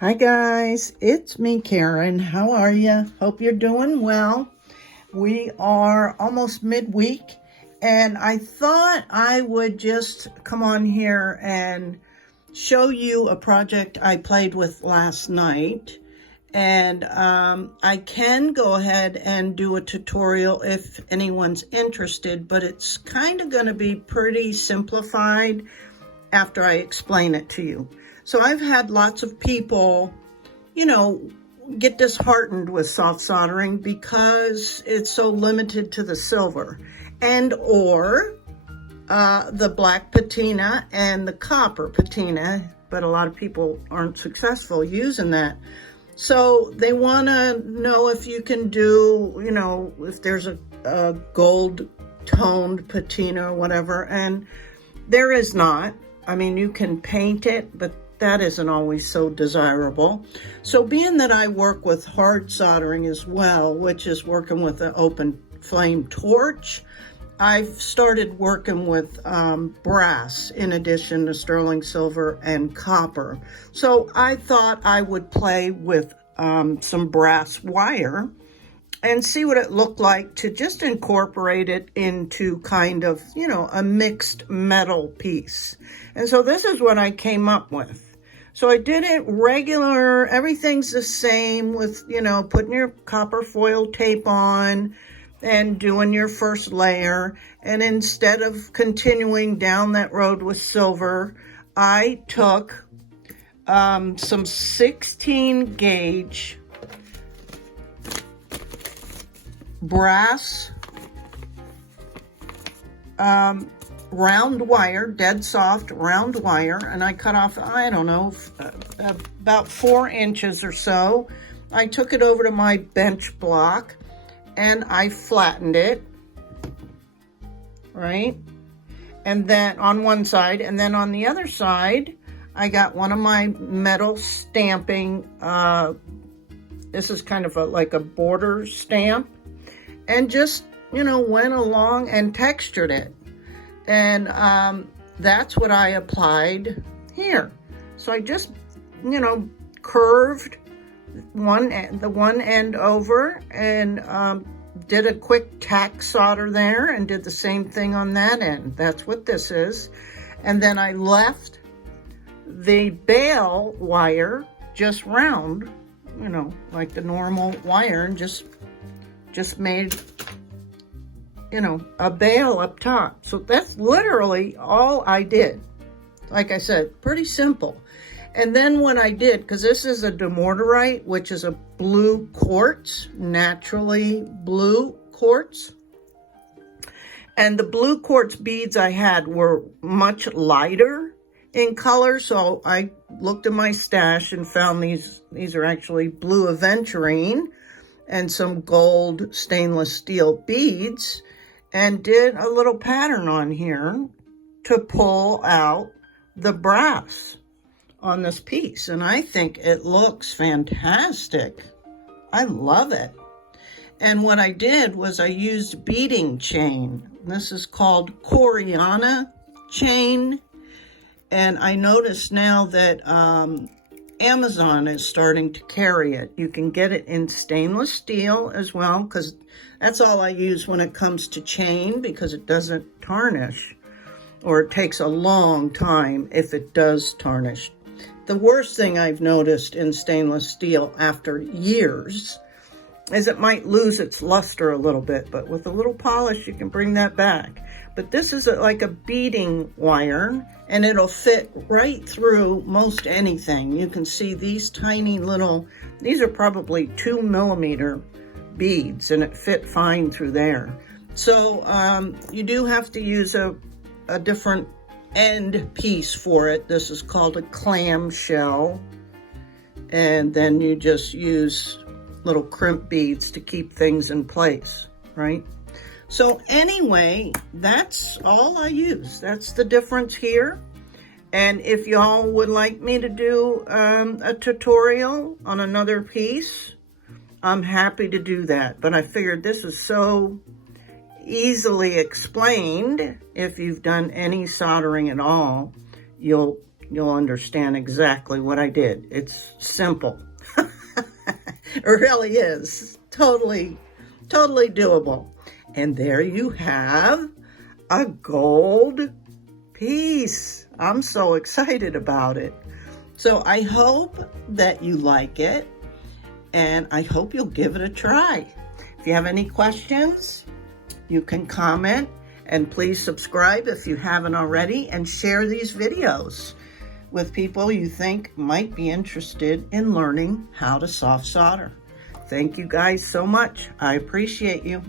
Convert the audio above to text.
Hi guys, it's me, Karen. How are you? Hope you're doing well. We are almost midweek, and I thought I would just come on here and show you a project I played with last night. And I can go ahead and do a tutorial if anyone's interested, but it's kind of going to be pretty simplified after I explain it to you. So I've had lots of people, get disheartened with soft soldering because it's so limited to the silver and or the black patina and the copper patina, but a lot of people aren't successful using that. So they want to know if you can do, if there's a gold toned patina or whatever, and there is not. I mean, you can paint it, but that isn't always so desirable. So being that I work with hard soldering as well, which is working with an open flame torch, I've started working with brass in addition to sterling silver and copper. So I thought I would play with some brass wire and see what it looked like to just incorporate it into kind of, a mixed metal piece. And so this is what I came up with. So I did it regular, everything's the same with, putting your copper foil tape on and doing your first layer. And instead of continuing down that road with silver, I took some 16 gauge brass round wire, dead soft round wire, and I cut off, I don't know, about 4 inches or so. I took it over to my bench block and I flattened it, right? And then on one side, and then on the other side, I got one of my metal stamping, this is kind of like a border stamp, and just, went along and textured it. And that's what I applied here. So I just, curved the one end over and did a quick tack solder there and did the same thing on that end. That's what this is. And then I left the bail wire just round, like the normal wire, and just made, a bail up top. So that's literally all I did. Like I said, pretty simple. And then what I did, because this is a Dumorti, which is a blue quartz, naturally blue quartz. And the blue quartz beads I had were much lighter in color. So I looked in my stash and found these are actually blue aventurine and some gold stainless steel beads, and did a little pattern on here to pull out the brass on this piece. And I think it looks fantastic. I love it. And what I did was I used beading chain. This is called Coriana chain. And I notice now that Amazon is starting to carry it. You can get it in stainless steel as well, because that's all I use when it comes to chain, because it doesn't tarnish, or it takes a long time if it does tarnish. The worst thing I've noticed in stainless steel after years is it might lose its luster a little bit, but with a little polish you can bring that back. But this is like a beading wire, and it'll fit right through most anything. You can see these tiny little, these are probably 2 millimeter beads, and it fit fine through there. So you do have to use a different end piece for it. This is called a clamshell, and then you just use little crimp beads to keep things in place, right? So anyway, that's all I use. That's the difference here. And if y'all would like me to do a tutorial on another piece, I'm happy to do that. But I figured this is so easily explained. If you've done any soldering at all, you'll you'll understand exactly what I did. It's simple. It really is. Totally doable. And there you have a gold piece. I'm so excited about it. So I hope that you like it, and I hope you'll give it a try. If you have any questions, you can comment, and please subscribe if you haven't already, and share these videos with people you think might be interested in learning how to soft solder. Thank you guys so much. I appreciate you.